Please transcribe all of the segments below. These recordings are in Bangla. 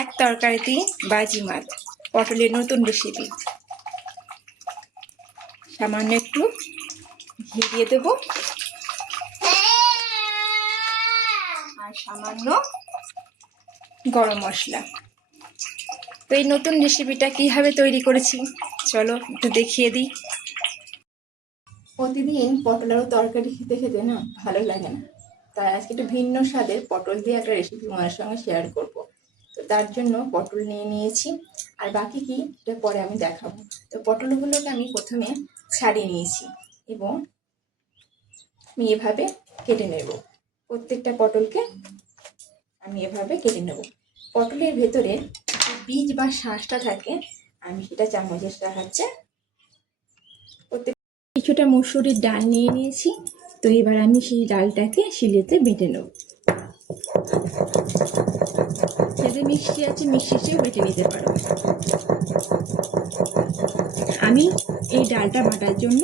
এক তরকারিতে বাজিমাত, পটলের নতুন রেসিপি। সামান্য একটু ঘি দিয়ে দেবো আর সামান্য গরম মশলা। তো এই নতুন রেসিপিটা কিভাবে তৈরি করেছি চলো একটু দেখিয়ে দিই। প্রতিদিন পটল আলু তরকারি খেতে খেতে না ভালো লাগে না, তাই আজকে একটু ভিন্ন স্বাদের পটল দিয়ে একটা রেসিপি তোমাদের সঙ্গে শেয়ার করব। তো তার জন্য পটল নিয়ে নিয়েছি, আর বাকি কি এটা পরে আমি দেখাবো। তো পটলগুলোকে আমি প্রথমে ছাড়িয়ে নিয়েছি এবং আমি এভাবে কেটে নেব। প্রত্যেকটা পটলকে আমি এভাবে কেটে নেব। পটলের ভেতরে বীজ বা শাঁসটা থাকে, আমি সেটা চামচের সাহায্যে কিছুটা মসুরির ডাল নিয়ে নিয়েছি। তো এবার আমি সেই ডালটাকে শিলেতে বেটে নেব। যাতে মিক্সি আছে মিক্সিতেও বেটে নিতে পারো। আমি এই ডালটা বাটার জন্য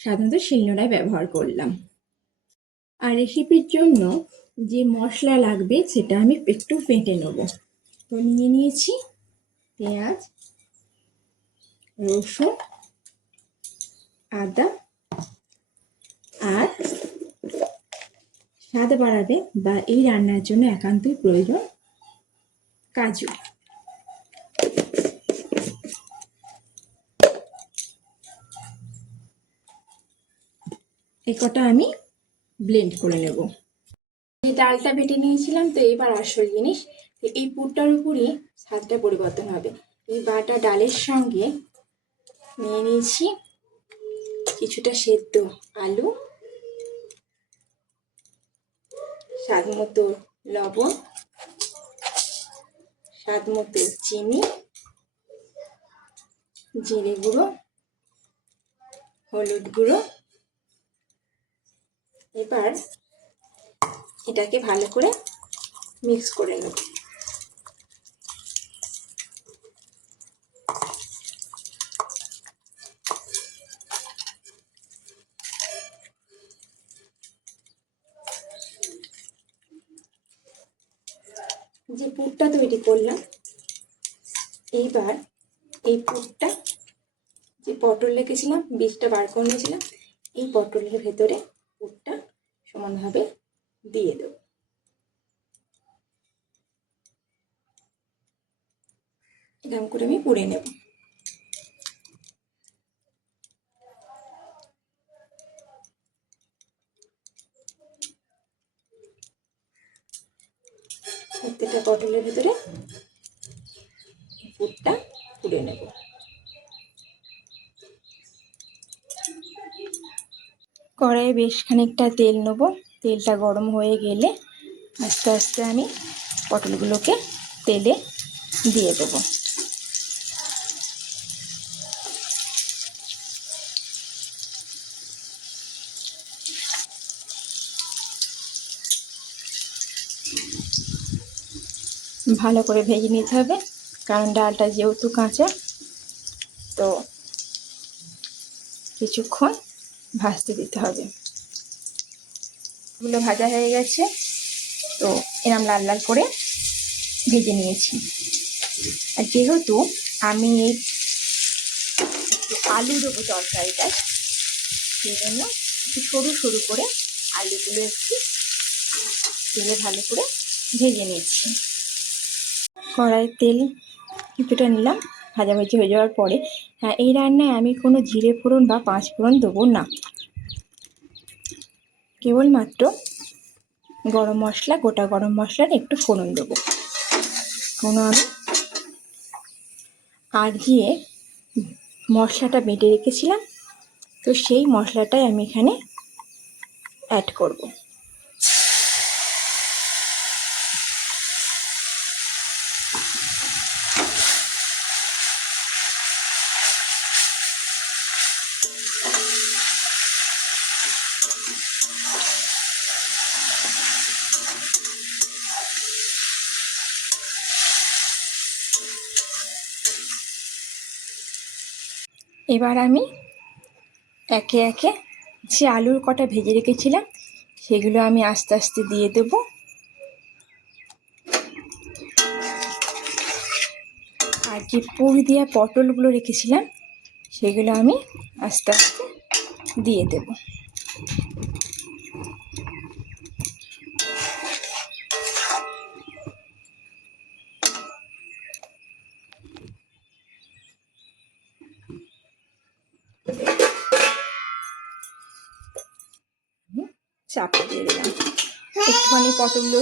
সাধারণত শিলনোড়ায় ব্যবহার করলাম। আর রেসিপির জন্য যে মশলা লাগবে সেটা আমি একটু বেটে নেব। তো নিয়ে নিয়েছি পেঁয়াজ, রসুন, আদা আর স্বাদ বাড়াবে বা এই রান্নার জন্য একান্তই প্রয়োজন কাজু। এই কটা আমি ব্লেন্ড করে নেব। এই ডালটা বেটে নিয়েছিলাম, তো এবার আসল জিনিস, এই পুরটার উপরই স্বাদটা পরিবর্তন হবে। এই বাটা ডালের সঙ্গে নিয়ে নিয়েছি কিছুটা সেদ্ধ আলু, স্বাদ মতো লবণ, স্বাদ মতো চিনি, জিরে গুঁড়ো, হলুদ গুঁড়ো। এবার এটাকে ভালো করে মিক্স করে নেব। যে পুরটা তৈরি করলাম, এইবার এই পুরটা যে পটল রেখেছিলাম বীজটা বার করে নিয়েছিলাম, এই পটলের ভেতরে পুরটা সমানভাবে দিয়ে দেব। এরকম করে আমি পুড়ে নেব। প্রত্যেকটা পটলের ভেতরে পুরটা পুড়ে নেব। কড়াইয়ে বেশ খানিকটা তেল নেব। তেলটা গরম হয়ে গেলে আস্তে আস্তে আমি পটলগুলোকে তেলে দিয়ে দেবো। ভালো করে ভেজে নিতে হবে, কারণ ডালটা যেহেতু কাঁচা, তো কিছুক্ষণ ভাজতে দিতে হবে। এগুলো ভাজা হয়ে গেছে, তো এরম লাল লাল করে ভেজে নিয়েছি। আর যেহেতু আমি এই আলু দেবো তরকারিটায়, সেই জন্য একটু সরু সরু করে আলুগুলো একটু তেলে ভালো করে ভেজে নিচ্ছি। কড়াইয়ের তেল কিছুটা নিলাম, ভাজাভাজি হয়ে যাওয়ার পরে, হ্যাঁ, এই রান্নায় আমি কোনো জিরে ফোড়ন বা পাঁচ ফোড়ন দেবো না, কেবলমাত্র গরম মশলা, গোটা গরম মশলার একটু ফোড়ন দেবো। কোনো আমি আর যে মশলাটা বেটে রেখেছিলাম, তো সেই মশলাটাই আমি এখানে অ্যাড করব। এবার আমি একে একে যে আলুর কটা ভেজে রেখেছিলাম সেগুলো আমি আস্তে আস্তে দিয়ে দেব। আর যে পুর দেওয়া পটলগুলো রেখেছিলাম সেগুলো আমি আস্তে আস্তে দিয়ে দেব। চাপা দিয়ে দিলাম, একটুখানি পটলগুলো